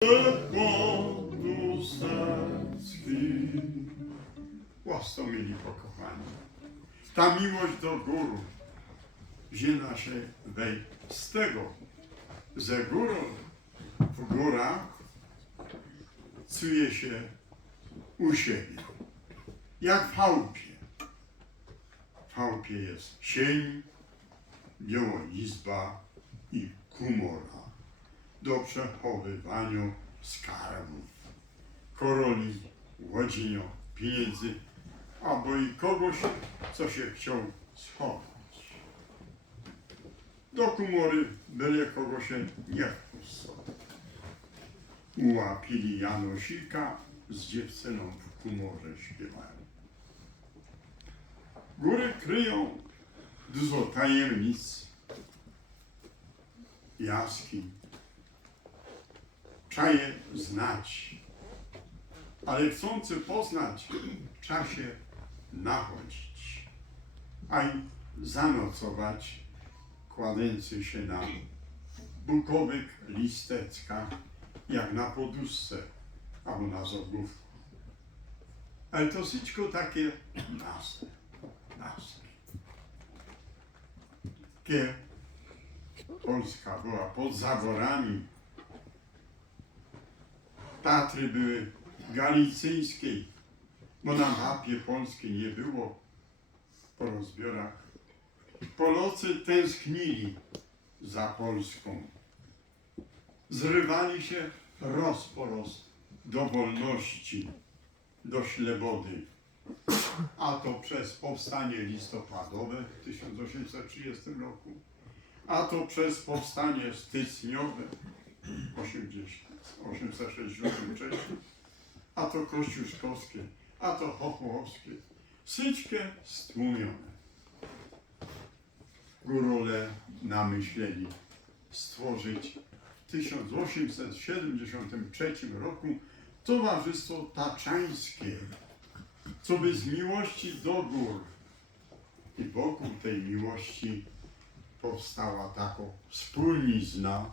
Podustacki. Łastomili pokochani. Ta miłość do gór wzięła się wej z tego, że górą w górach czuje się u siebie, jak w chałupie. W chałupie jest sień, białolizba i kumora do przechowywania skarbów, koroli, łodzienia, pieniędzy, albo i kogoś, co się chciał schować. Do kumory byle kogo się nie wpuszczał. Ułapili Janosika z dziewczyną w kumorze śpiewają. Góry kryją dużo tajemnic, jaskiń. Trzeba je znać, ale chcący poznać, się nachodzić, a i zanocować, kładący się na bukowych listeckach, jak na poduszce albo na zogłówku. Ale to wszystko takie nasze, nasze. Kiedy Polska była pod zaborami, Tatry były galicyjskie, bo na mapie polskiej nie było po rozbiorach. Polacy tęsknili za Polską. Zrywali się roz po roz do wolności, do ślebody. A to przez powstanie listopadowe w 1830 roku, a to przez powstanie styczniowe 80, 863, a to kościuszkowskie, a to chochołowskie. Wszystkie stłumione. Górole namyśleli stworzyć w 1873 roku Towarzystwo Taczańskie, co by z miłości do gór i wokół tej miłości powstała taka wspólnizna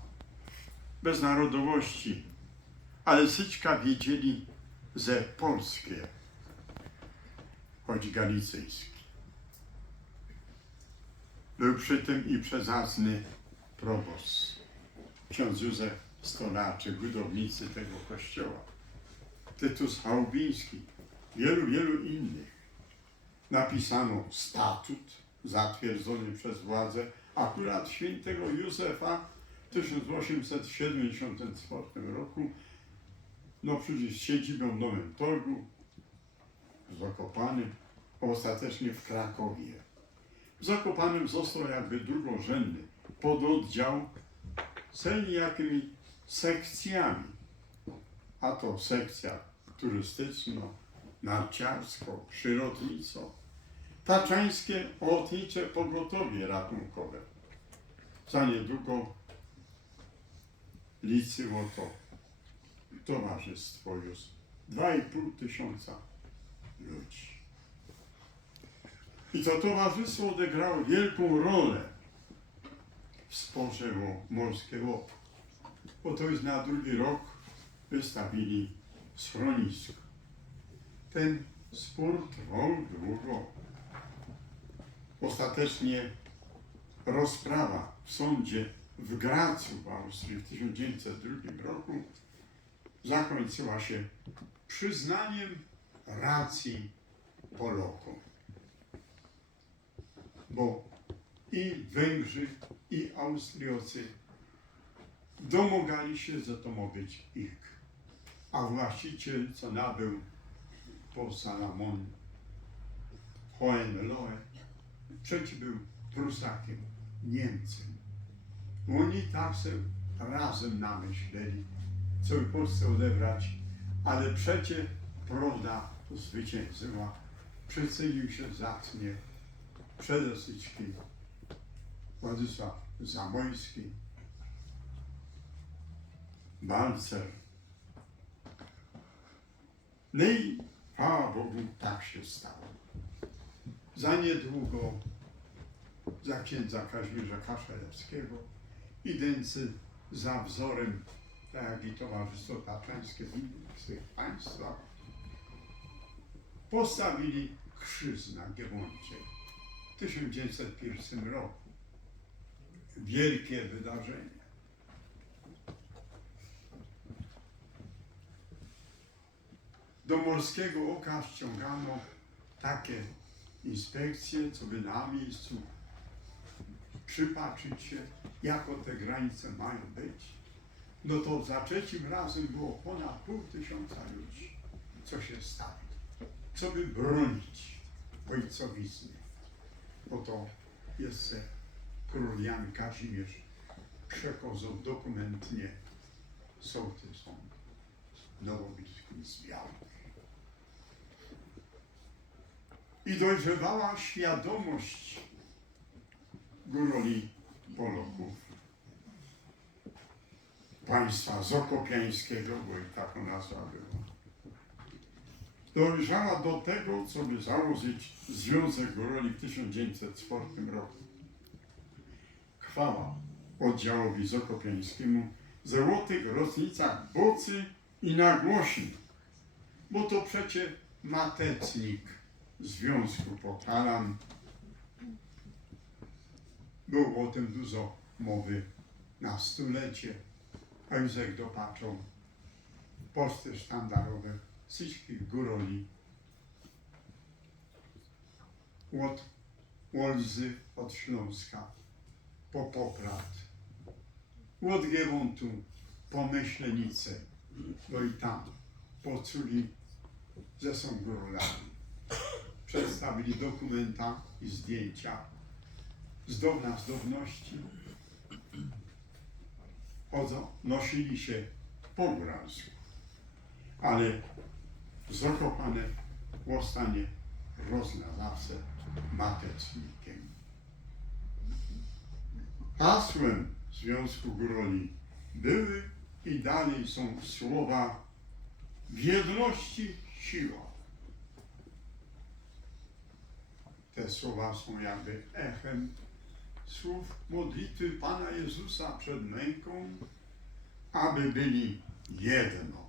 bez narodowości, ale Syćka wiedzieli, że polskie, choć galicyjskie. Był przy tym i przezacny proboszcz, ksiądz Józef Stolaczy, budownicy tego kościoła. Tytus Chałubiński, wielu, wielu innych. Napisano statut zatwierdzony przez władzę akurat świętego Józefa 1874 roku. No przecież siedzibą w Nowym Torgu, w Zakopanym, ostatecznie w Krakowie. W Zakopanym został jakby drugorzędny pododdział z jakimi sekcjami. A to sekcja turystyczna, narciarsko, przyrodniczo, taczańskie ochotnicze pogotowie ratunkowe. Za niedługo liczyło to towarzystwo już 2,5 tysiąca ludzi. I to towarzystwo odegrało wielką rolę w sporze o morskie łop. Bo to już na drugi rok wystawili schronisko. Ten spór trwał długo. Ostatecznie rozprawa w sądzie w Gracu w Austrii w 1902 roku zakończyła się przyznaniem racji Polakom. Bo i Węgrzy, i Austriacy domogali się, być ich. A właściciel, co nabył po Salamon, Hohenlohe, przecież był Prusakiem, Niemcem. Oni tak sobie razem namyśleli, co by Polsce odebrać, ale przecie prawda zwyciężyła. Przecenił się zacnie przede wszystkim Władysław Zamojski, Balcer. No i chwała Bogu tak się stało. Za niedługo za księdza Kazimierza Kaszelewskiego, idący za wzorem tak jak i Towarzystwo Tatrzańskie w innych państwach, postawili krzyż na Giewoncie w 1901 roku. Wielkie wydarzenie. Do Morskiego Oka ściągano takie inspekcje, co by na miejscu przypatrzyć się, jako te granice mają być. No to za trzecim razem było ponad pół tysiąca ludzi, co się stawi, co by bronić ojcowizny. Oto jeszcze król Jan Kazimierz przekazał dokumentnie sołtysom nowobiskim z Białych. I dojrzewała świadomość góroli Polaków, państwa Zakopiańskiego, bo i taką nazwa była. Dojrzała do tego, co by założyć Związek Góroli w 1904 roku. Chwała oddziałowi Zakopiańskiemu w złotych rocznicach Bocy i Nagłośni, bo to przecie matecznik Związku Pokalan. Było o tym dużo mowy na stulecie, Józef dopatrzał posty sztandarowe wszystkich góroli. Od Łolzy, od Śląska, po Poprad, od Giewontu, po Myślenice, no i tam poczuli, że są górolami. Przedstawili dokumenta i zdjęcia, zdobna zdobności. Chodzą, nosili się po góralsku, ale zakopane zostanie roz na zawsze matecznikiem. Hasłem Związku Góroli były i dalej są słowa w jedności siła. Te słowa są jakby echem słów modlitwy Pana Jezusa przed męką, aby byli jedno.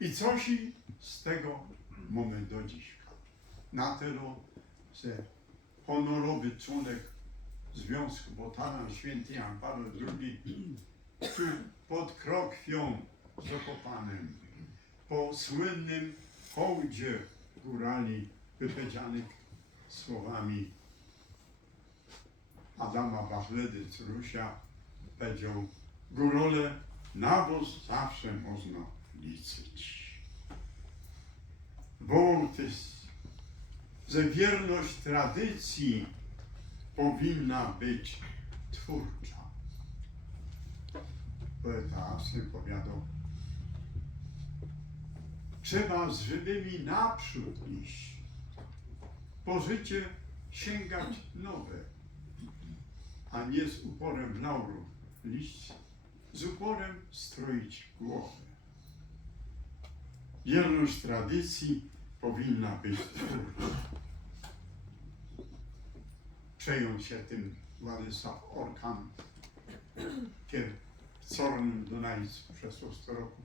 I coś z tego mamy do dziś. Na tyle, że honorowy członek Związku Botanan Święty Jan Paweł II tu pod Krokwią Zakopanem po słynnym hołdzie górali wypowiedzianych słowami Adama Bachledy Cyrusia powiedział górole nawóz zawsze można liczyć. Wołtys, że wierność tradycji powinna być twórcza. Poeta syn powiadał, trzeba z żywymi naprzód iść, po życie sięgać nowe, a nie z uporem laurów liść, z uporem stroić głowę. Wierność tradycji powinna być twórcza. Przejął się tym Władysław Orkan, kiedy w Cornym Dunajcu przez 100 roku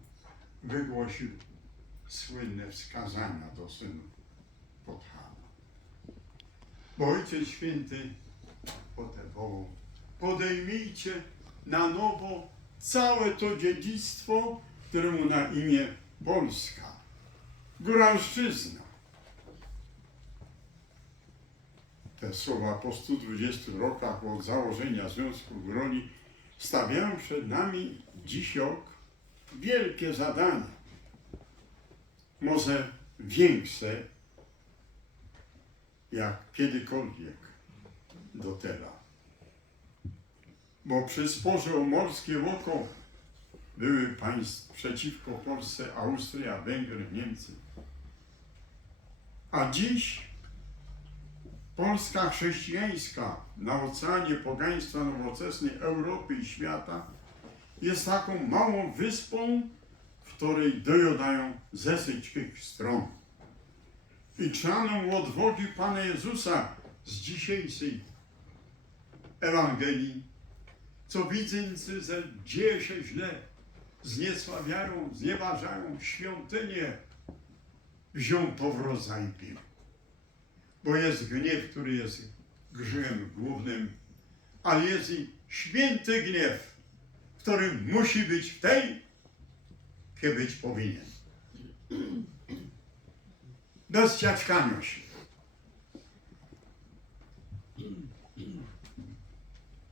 wygłosił słynne wskazania do synów Podhana. Bo Ojciec Święty potem wołał, podejmijcie na nowo całe to dziedzictwo, któremu na imię Polska, góralszczyzna. Te słowa po 120 rokach od założenia Związku Góroli stawiają przed nami ok wielkie zadanie. Może większe jak kiedykolwiek do teraz. Bo sporze o morskie oko były państw przeciwko Polsce Austria, Węgry, Niemcy. A dziś Polska chrześcijańska na oceanie pogaństwa nowoczesnej Europy i świata jest taką małą wyspą, w której dojadają ze wszystkich stron. I trzeba nam odwogi Pana Jezusa z dzisiejszej Ewangelii co widzący, że dzieje się źle, zniesławiają, znieważają świątynię, wziął powrót za impim. Bo jest gniew, który jest grzechem głównym, ale jest i święty gniew, który musi być w tej, kiedy być powinien. Bez ciaczkania się.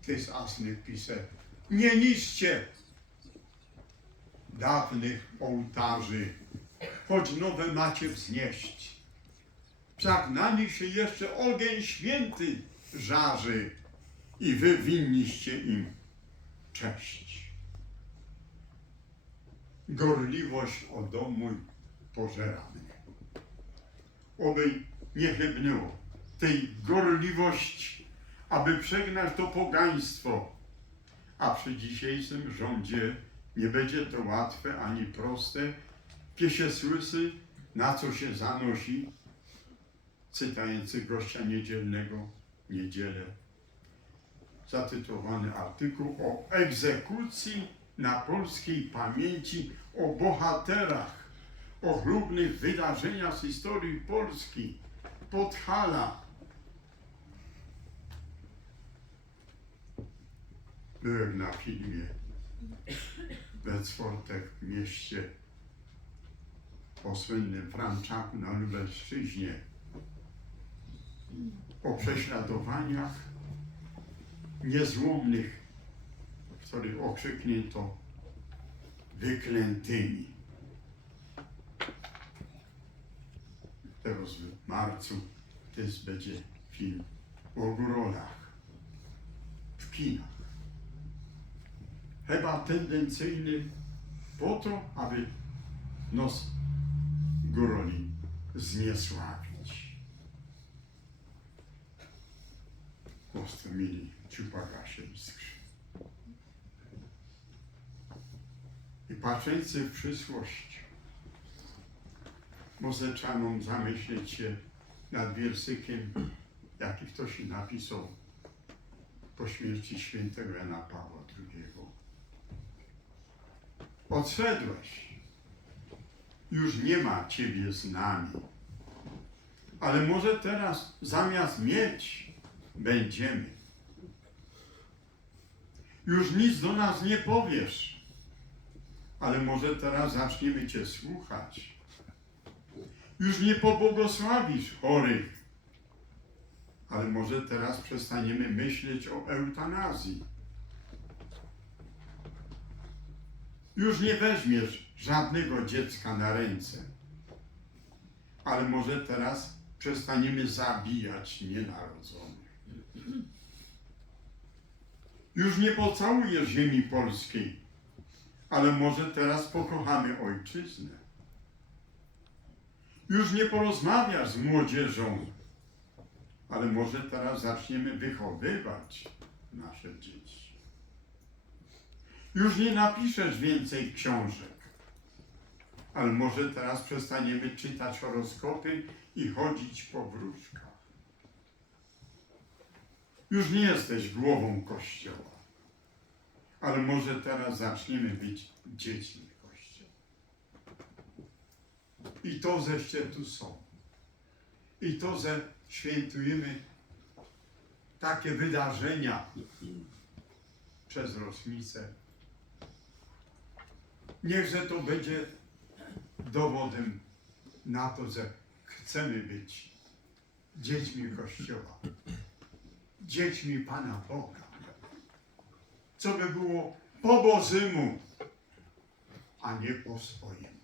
To jest asny pisze. Nie niszcie dawnych ołtarzy, choć nowe macie wznieść. Wszak na nich się jeszcze ogień święty żarzy i wy winniście im cześć. Gorliwość o dom mój pożera mnie. Oby nie chybnęło tej gorliwości, aby przegnać to pogaństwo. A przy dzisiejszym rządzie nie będzie to łatwe ani proste. Piesie słysy, na co się zanosi, cytający gościa niedzielnego, niedzielę, zatytułowany artykuł o egzekucji na polskiej pamięci o bohaterach, o chlubnych wydarzeniach z historii Polski, Podhala. Byłem na filmie Becfortek w mieście o słynnym Franczaku na Lubelszczyźnie, o prześladowaniach niezłomnych, których okrzyknięto wyklętymi. Teraz w marcu też będzie film o górolach w kinach. Chyba tendencyjny po to, aby nos góroli zniesławić. Po prostu mieli ciupagasie iskrzy. I patrzący w przyszłość, nam zamyśleć się nad wiersykiem, jaki ktoś napisał po śmierci świętego Jana Pawła II. Odszedłeś, już nie ma Ciebie z nami, ale może teraz zamiast mieć, będziemy. Już nic do nas nie powiesz, ale może teraz zaczniemy Cię słuchać. Już nie pobłogosławisz chorych, ale może teraz przestaniemy myśleć o eutanazji. Już nie weźmiesz żadnego dziecka na ręce, ale może teraz przestaniemy zabijać nienarodzonych. Już nie pocałujesz ziemi polskiej, ale może teraz pokochamy ojczyznę. Już nie porozmawiasz z młodzieżą, ale może teraz zaczniemy wychowywać nasze dzieci. Już nie napiszesz więcej książek, ale może teraz przestaniemy czytać horoskopy i chodzić po wróżkach. Już nie jesteś głową kościoła, ale może teraz zaczniemy być dziećmi. I to zeście tu są. I to, że świętujemy takie wydarzenia przez rocznicę. Niechże to będzie dowodem na to, że chcemy być dziećmi Kościoła, dziećmi Pana Boga. Co by było po Bożemu, a nie po swojemu.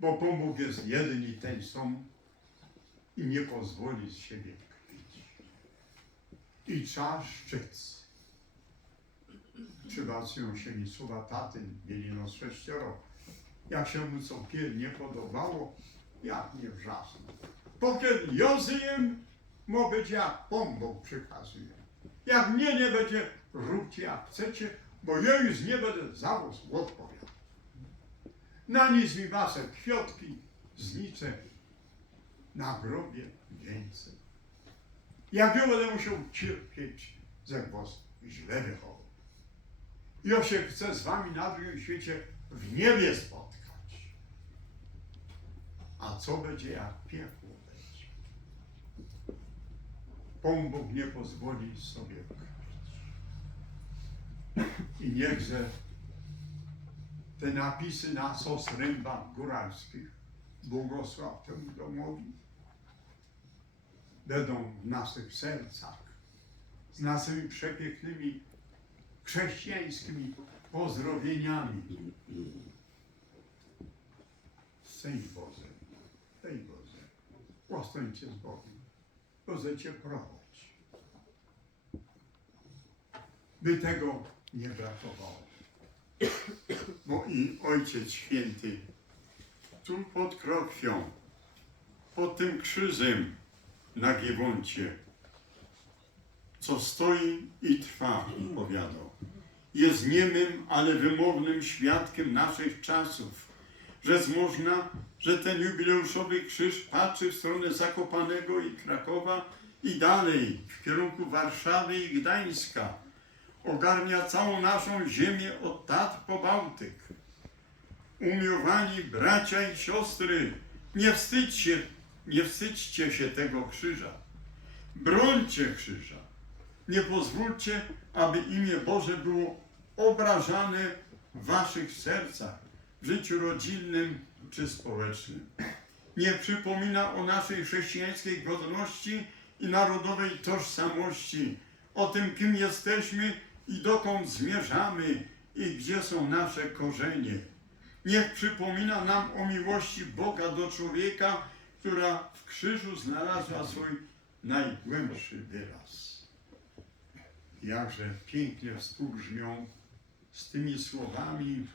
Bo Bóg jest jeden i ten sam i nie pozwoli z siebie kpić. I trzeba szczec. Przywracają się mi słowa taty, mieli nas sześcioro. Jak się mu co pier nie podobało, jak nie wrzasnął. Pokiel Jozyjem, mo być jak Pan Bóg przykazuje. Jak mnie nie będzie, róbcie jak chcecie, bo ja już nie będę za was odpowiadał. Na nic mi wasze kwiotki znicze, na grobie więcej. Jak ja będę musiał cierpieć, że was źle wychował. Ja się chcę z wami na drugim świecie w niebie spotkać. A co będzie, jak piekło będzie? Pan Bóg nie pozwoli sobie ukraść. I niechże te napisy na sos rębach góralskich. Błogosław temu domowi. Będą w naszych sercach z naszymi przepięknymi chrześcijańskimi pozdrowieniami. Szczęść Boże, daj Boże, ostańcie z Bogiem, Boże Cię prowadź, by tego nie brakowało. I Ojciec Święty tu pod krokwią, pod tym krzyżem na Giewoncie, co stoi i trwa, powiadał. Jest niemym, ale wymownym świadkiem naszych czasów, że można, że ten jubileuszowy krzyż patrzy w stronę Zakopanego i Krakowa i dalej w kierunku Warszawy i Gdańska. Ogarnia całą naszą ziemię od Tatr po Bałtyk. Umiłowani bracia i siostry, nie wstydźcie, nie wstydźcie się tego krzyża. Brońcie krzyża. Nie pozwólcie, aby imię Boże było obrażane w waszych sercach, w życiu rodzinnym czy społecznym. Niech przypomina o naszej chrześcijańskiej godności i narodowej tożsamości, o tym, kim jesteśmy i dokąd zmierzamy i gdzie są nasze korzenie. Niech przypomina nam o miłości Boga do człowieka, która w krzyżu znalazła swój najgłębszy wyraz. Jakże pięknie współbrzmią z tymi słowami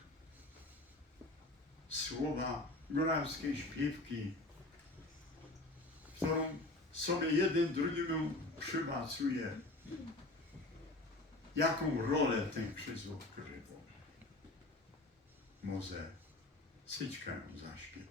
słowa góralskiej śpiewki, którą sobie jeden drugiemu przybacuje, jaką rolę ten krzyż odgrywał. Może syćkę zaśpiewamy.